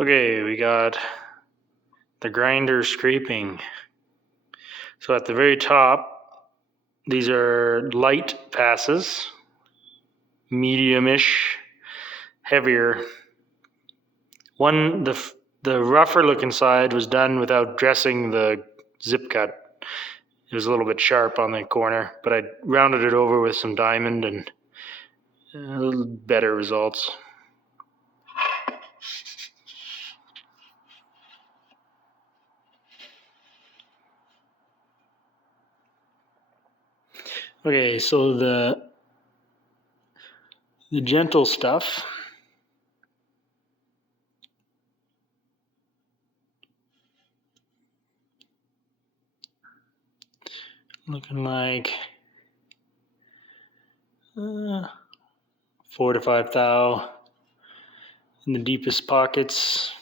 Okay, we got the grinder scraping. So at the very top, these are light passes, medium-ish, heavier. The rougher looking side was done without dressing the zip cut. It was a little bit sharp on the corner, but I rounded it over with some diamond and a little better results. Okay, so the gentle stuff. Looking like 4 to 5 thou in the deepest pockets.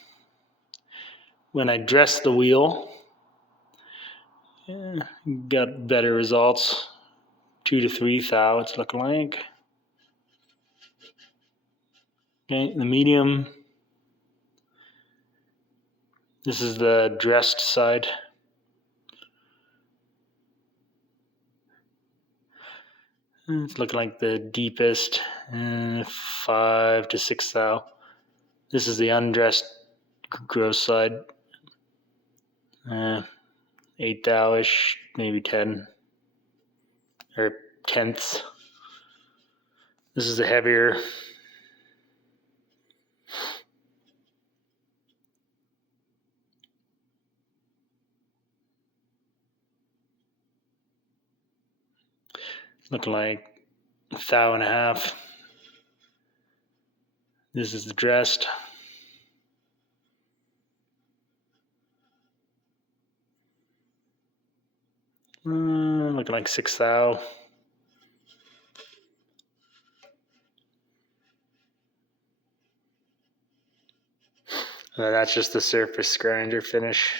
When I dressed the wheel, got better results. 2 to 3 thou it's looking like. Okay, the medium. This is the dressed side. It's looking like the deepest, 5 to 6 thou. This is the undressed gross side. 8 thou-ish, maybe 10 or tenths. This is the heavier. Looking like 1.5 thou. This is the dressed. Looking like 6 thou. That's just the surface grinder finish.